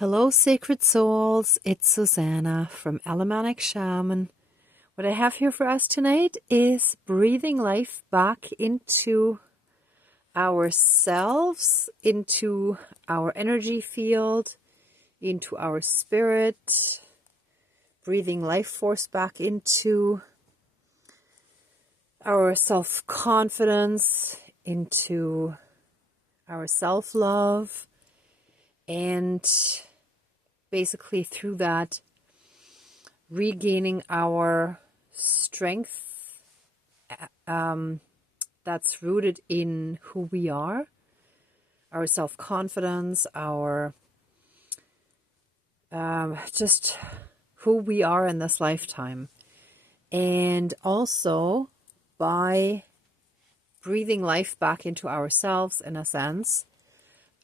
Hello, sacred souls. It's Susanna from Alamanic Shaman. What I have here for us tonight is breathing life back into ourselves, into our energy field, into our spirit, breathing life force back into our self-confidence, into our self-love, and basically through that regaining our strength that's rooted in who we are, our self-confidence, our just who we are in this lifetime. And also by breathing life back into ourselves, in a sense,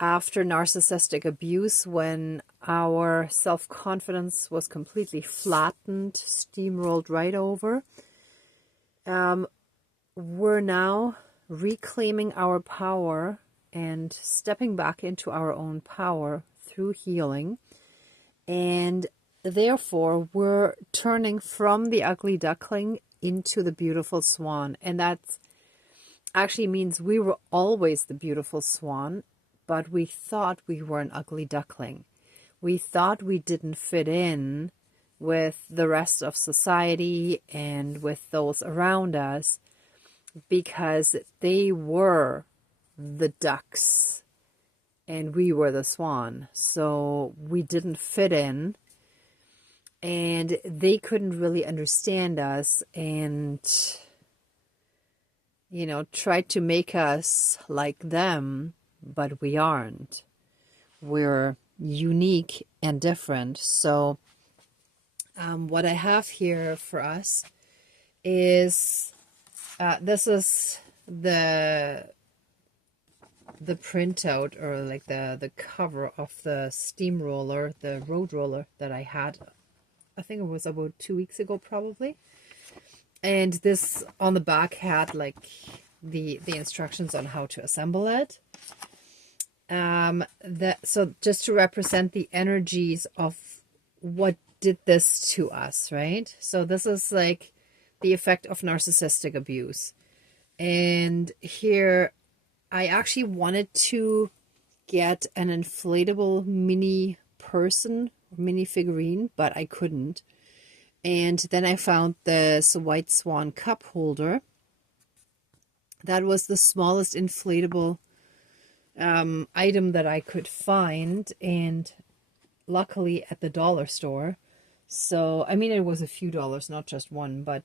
after narcissistic abuse, when our self-confidence was completely flattened, steamrolled right over, we're now reclaiming our power and stepping back into our own power through healing. And therefore, we're turning from the ugly duckling into the beautiful swan. And that actually means we were always the beautiful swan, but we thought we were an ugly duckling. We thought we didn't fit in with the rest of society and with those around us because they were the ducks and we were the swan. So we didn't fit in and they couldn't really understand us and, tried to make us like them. But we aren't. We're unique and different. So what I have here for us is, this is the printout, or like the cover of the steamroller, the road roller that I had. I think it was about 2 weeks ago probably. And this on the back had like the instructions on how to assemble it. So just to represent the energies of what did this to us, right? So this is like the effect of narcissistic abuse. And here I actually wanted to get an inflatable mini person, mini figurine, but I couldn't. And then I found this white swan cup holder. That was the smallest inflatable item that I could find, and luckily at the dollar store. So I mean, it was a few dollars, not just one, but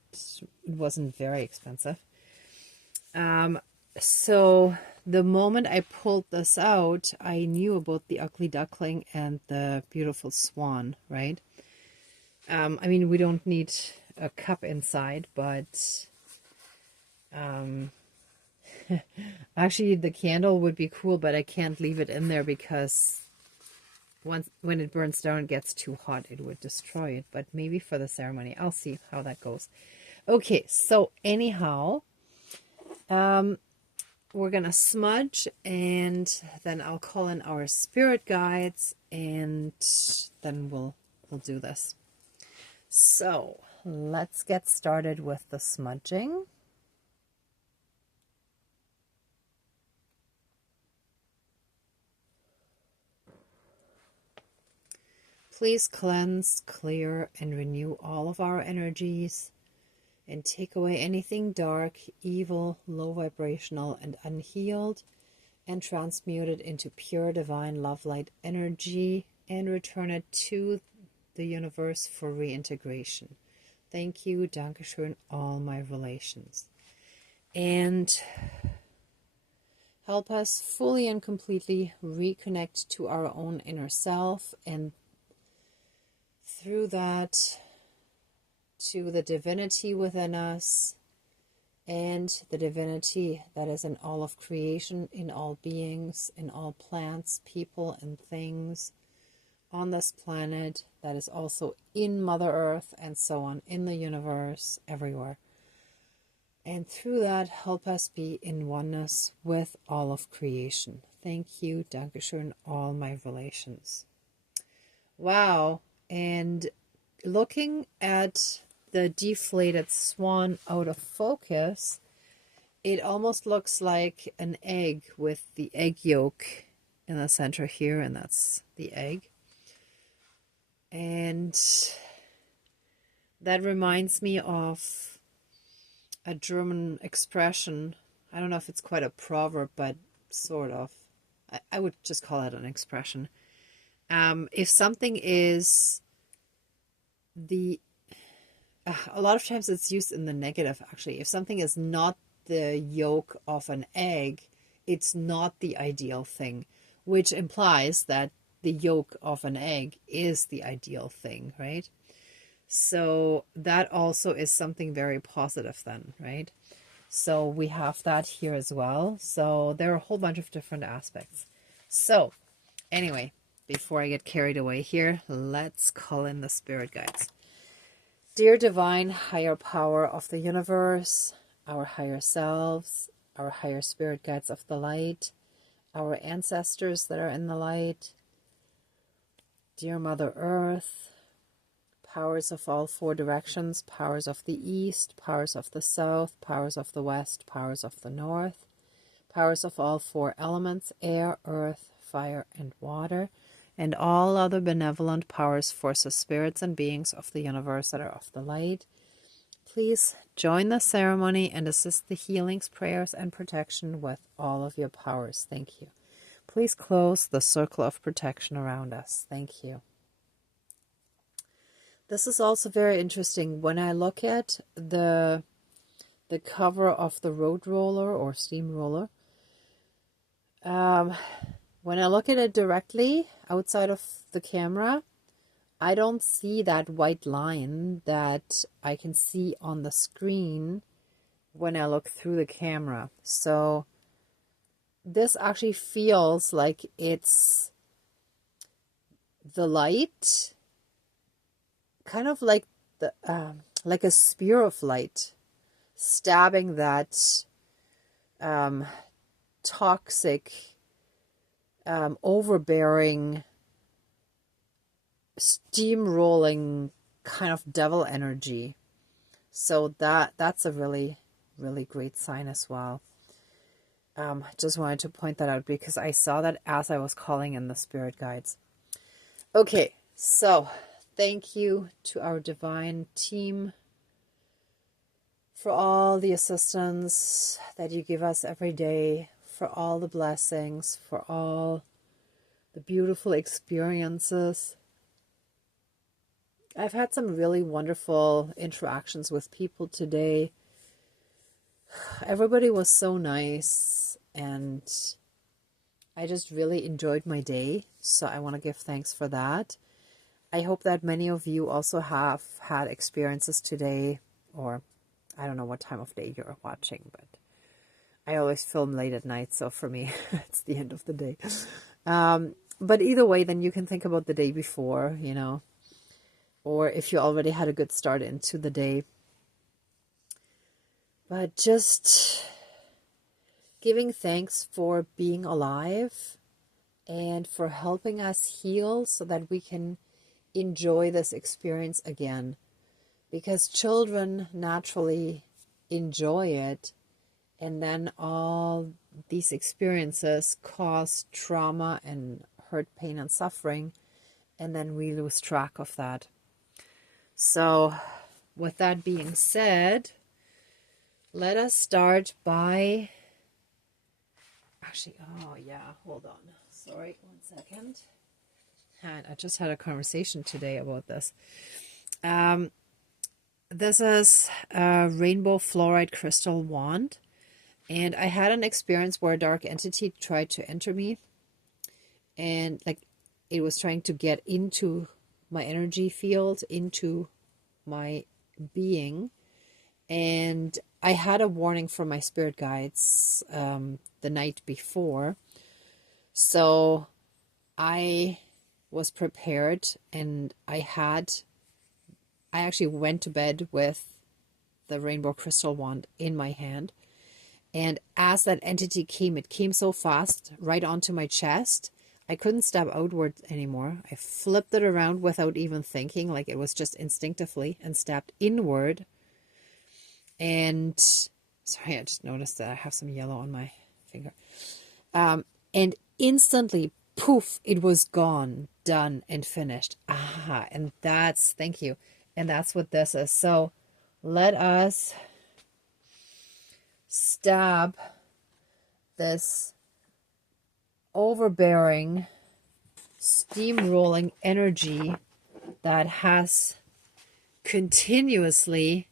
it wasn't very expensive. So the moment I pulled this out, I knew about the ugly duckling and the beautiful swan, right? I mean, we don't need a cup inside, but actually, the candle would be cool, but I can't leave it in there because when it burns down, it gets too hot. It would destroy it, but maybe for the ceremony. I'll see how that goes. Okay, so anyhow, we're going to smudge, and then I'll call in our spirit guides, and then we'll do this. So let's get started with the smudging. Please cleanse, clear, and renew all of our energies and take away anything dark, evil, low vibrational, and unhealed, and transmute it into pure divine love light energy and return it to the universe for reintegration. Thank you, Dankeschön, all my relations. And help us fully and completely reconnect to our own inner self, and through that to the divinity within us and the divinity that is in all of creation, in all beings, in all plants, people, and things on this planet, that is also in Mother Earth and so on, in the universe, everywhere. And through that, help us be in oneness with all of creation. Thank you, Dankeschön, all my relations. Wow. And looking at the deflated swan out of focus, it almost looks like an egg with the egg yolk in the center here, and that's the egg. And that reminds me of a German expression. I don't know if it's quite a proverb, but sort of. I would just call it an expression. If something is a lot of times it's used in the negative, actually. If something is not the yolk of an egg, it's not the ideal thing, which implies that the yolk of an egg is the ideal thing, right? So that also is something very positive then, right? So we have that here as well. So there are a whole bunch of different aspects. So anyway, before I get carried away here, let's call in the spirit guides. Dear divine higher power of the universe, our higher selves, our higher spirit guides of the light, our ancestors that are in the light, dear Mother Earth, powers of all four directions, powers of the east, powers of the south, powers of the west, powers of the north, powers of all four elements, air, earth, fire, and water, and all other benevolent powers, forces, spirits, and beings of the universe that are of the light. Please join the ceremony and assist the healings, prayers, and protection with all of your powers. Thank you. Please close the circle of protection around us. Thank you. This is also very interesting. When I look at the cover of the road roller or steamroller, when I look at it directly outside of the camera, I don't see that white line that I can see on the screen when I look through the camera. So this actually feels like it's the light, kind of like the like a spear of light stabbing that toxic, overbearing, steamrolling kind of devil energy. So that's a really, really great sign as well. Just wanted to point that out because I saw that as I was calling in the spirit guides. Okay, so thank you to our divine team for all the assistance that you give us every day, for all the blessings, for all the beautiful experiences. I've had some really wonderful interactions with people today. Everybody was so nice, and I just really enjoyed my day. So I want to give thanks for that. I hope that many of you also have had experiences today, or I don't know what time of day you're watching, but I always film late at night. So for me, it's the end of the day. But either way, then you can think about the day before, you know, or if you already had a good start into the day. But just giving thanks for being alive and for helping us heal so that we can enjoy this experience again. Because children naturally enjoy it, and then all these experiences cause trauma and hurt, pain, and suffering, and then we lose track of that. So with that being said, let us start by actually, oh yeah, hold on, sorry, 1 second. I just had a conversation today about this. This is a rainbow fluoride crystal wand, and I had an experience where a dark entity tried to enter me, and like it was trying to get into my energy field, into my being. And I had a warning from my spirit guides the night before. So I was prepared, and I actually went to bed with the rainbow crystal wand in my hand. And as that entity came, it came so fast right onto my chest. I couldn't stab outwards anymore. I flipped it around without even thinking, like it was just instinctively, and stabbed inward. And sorry, I just noticed that I have some yellow on my finger. And instantly, poof, it was gone, done, and finished. And that's, thank you. And that's what this is. So let us stab this overbearing, steamrolling energy that has continuously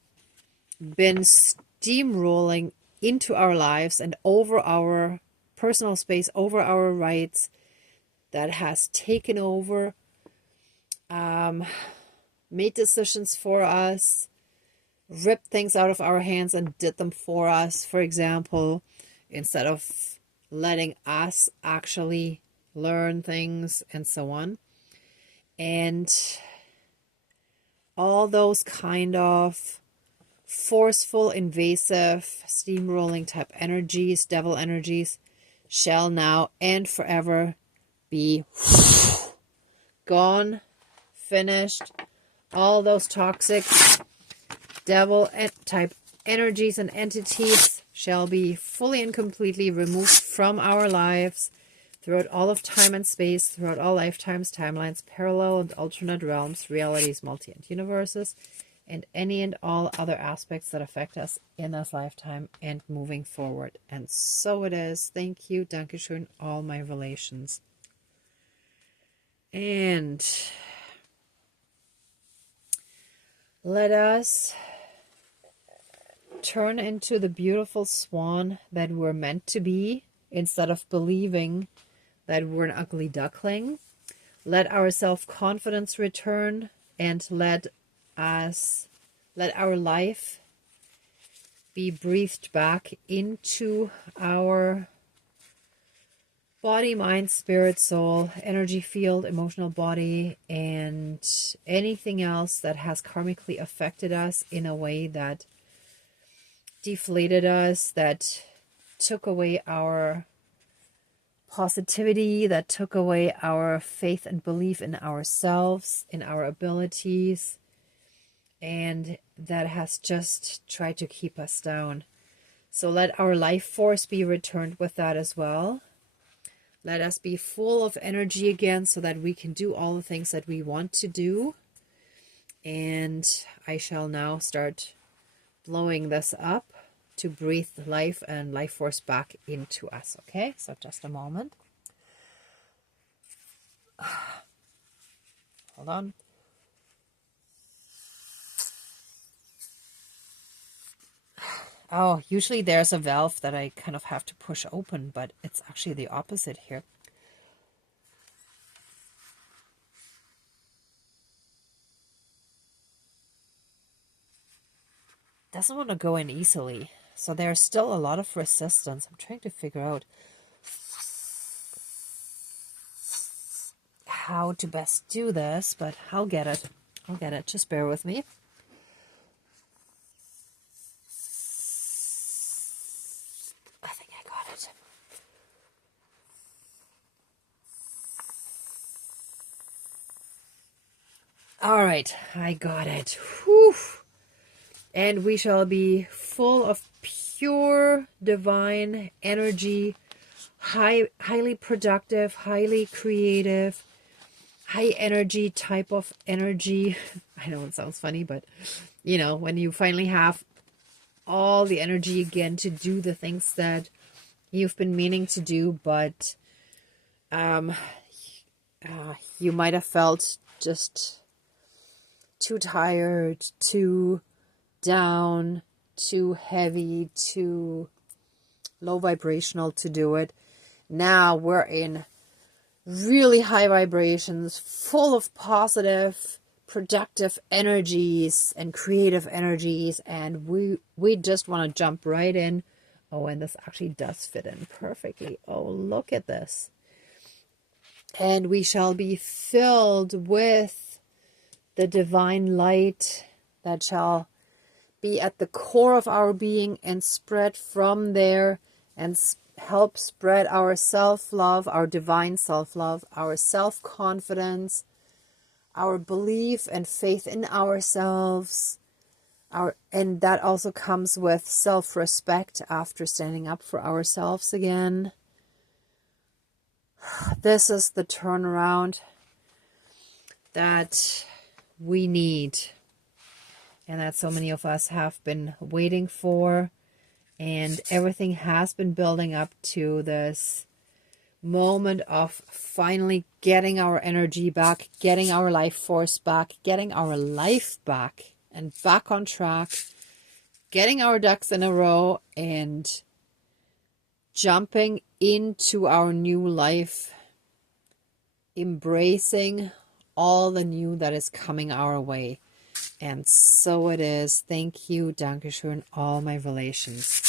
been steamrolling into our lives and over our personal space, over our rights, that has taken over, made decisions for us, ripped things out of our hands and did them for us, for example, instead of letting us actually learn things and so on. And all those kind of forceful, invasive, steamrolling type energies, devil energies, shall now and forever be gone, finished. All those toxic devil type energies and entities shall be fully and completely removed from our lives throughout all of time and space, throughout all lifetimes, timelines, parallel and alternate realms, realities, multi and universes, and any and all other aspects that affect us in this lifetime and moving forward. And so it is. Thank you. Dankeschön, all my relations. And let us turn into the beautiful swan that we're meant to be, instead of believing that we're an ugly duckling. Let our self-confidence return, and let our life be breathed back into our body, mind, spirit, soul, energy field, emotional body, and anything else that has karmically affected us in a way that deflated us, that took away our positivity, that took away our faith and belief in ourselves, in our abilities, and that has just tried to keep us down. So let our life force be returned with that as well. Let us be full of energy again so that we can do all the things that we want to do. And I shall now start blowing this up to breathe life and life force back into us. Okay, so just a moment. Hold on. Oh, usually there's a valve that I kind of have to push open, but it's actually the opposite here. Doesn't want to go in easily. So there's still a lot of resistance. I'm trying to figure out how to best do this, but I'll get it. I'll get it. Just bear with me. I think I got it. All right, I got it. Whew. And we shall be full of pure divine energy, highly productive, highly creative, high energy type of energy. I know it sounds funny, but you know, when you finally have all the energy again to do the things that you've been meaning to do, but you might have felt just too tired, too down, too heavy, too low vibrational to do it. Now we're in really high vibrations, full of positive, productive energies and creative energies, and we just want to jump right in. Oh, and this actually does fit in perfectly. Oh, look at this. And we shall be filled with the divine light that shall be at the core of our being and spread from there and help spread our self-love, our divine self-love, our self-confidence, our belief and faith in ourselves. And that also comes with self-respect after standing up for ourselves again. This is the turnaround that we need, and that so many of us have been waiting for. And everything has been building up to this moment of finally getting our energy back, getting our life force back, getting our life back and back on track, getting our ducks in a row and jumping into our new life, embracing all the new that is coming our way. And so it is. Thank you, Dankeschön, all my relations.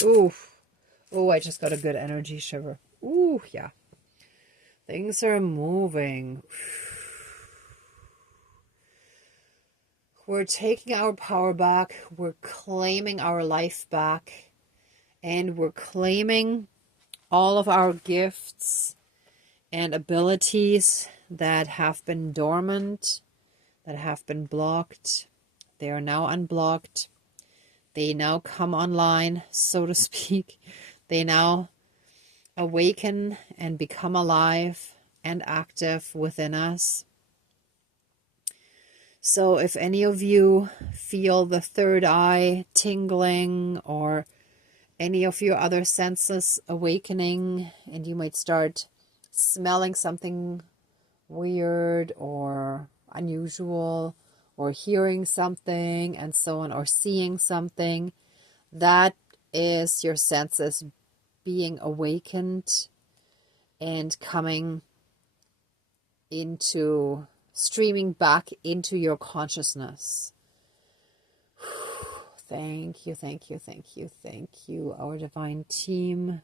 Ooh, oh, I just got a good energy shiver. Ooh, yeah. Things are moving. We're taking our power back. We're claiming our life back. And we're claiming all of our gifts and abilities that have been dormant, that have been blocked. They are now unblocked. They now come online, so to speak. They now awaken and become alive and active within us. So if any of you feel the third eye tingling or any of your other senses awakening, and you might start smelling something weird or unusual, or hearing something and so on, or seeing something, that is your senses being awakened and coming into, streaming back into your consciousness. Thank you, thank you, thank you, thank you, our divine team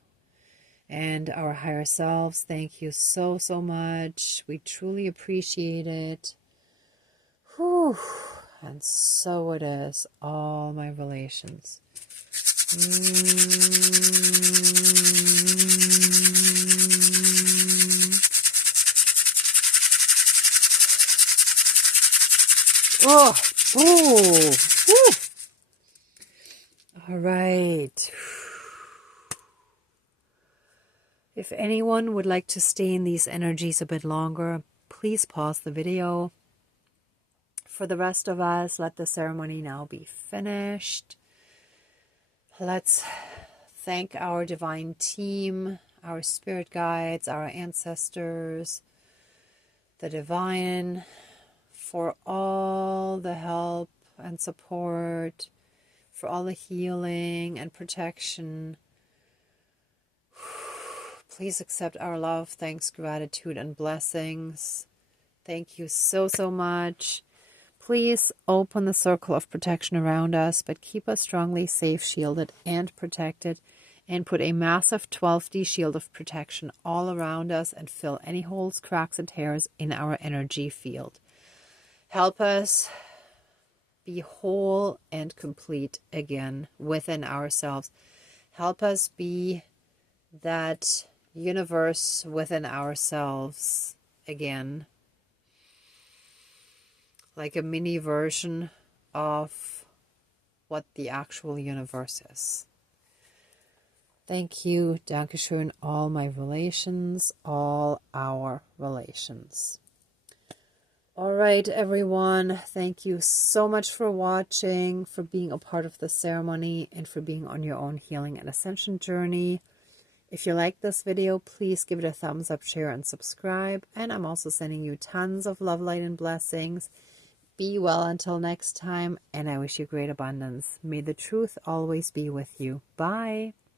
and our higher selves. Thank you so, so much. We truly appreciate it. Whew. And so it is, all my relations. Oh, oh, whew. All right. If anyone would like to stay in these energies a bit longer, please pause the video. For the rest of us, let the ceremony now be finished. Let's thank our divine team, our spirit guides, our ancestors, the divine, for all the help and support, for all the healing and protection. Please accept our love, thanks, gratitude, and blessings. Thank you so, so much. Please open the circle of protection around us, but keep us strongly safe, shielded, and protected. And put a massive 12D shield of protection all around us and fill any holes, cracks, and tears in our energy field. Help us be whole and complete again within ourselves. Help us be that universe within ourselves again. Like a mini version of what the actual universe is. Thank you, Dankeschön, all my relations, all our relations. All right, everyone, thank you so much for watching, for being a part of the ceremony, and for being on your own healing and ascension journey. If you like this video, please give it a thumbs up, share, and subscribe. And I'm also sending you tons of love, light, and blessings. Be well until next time, and I wish you great abundance. May the truth always be with you. Bye.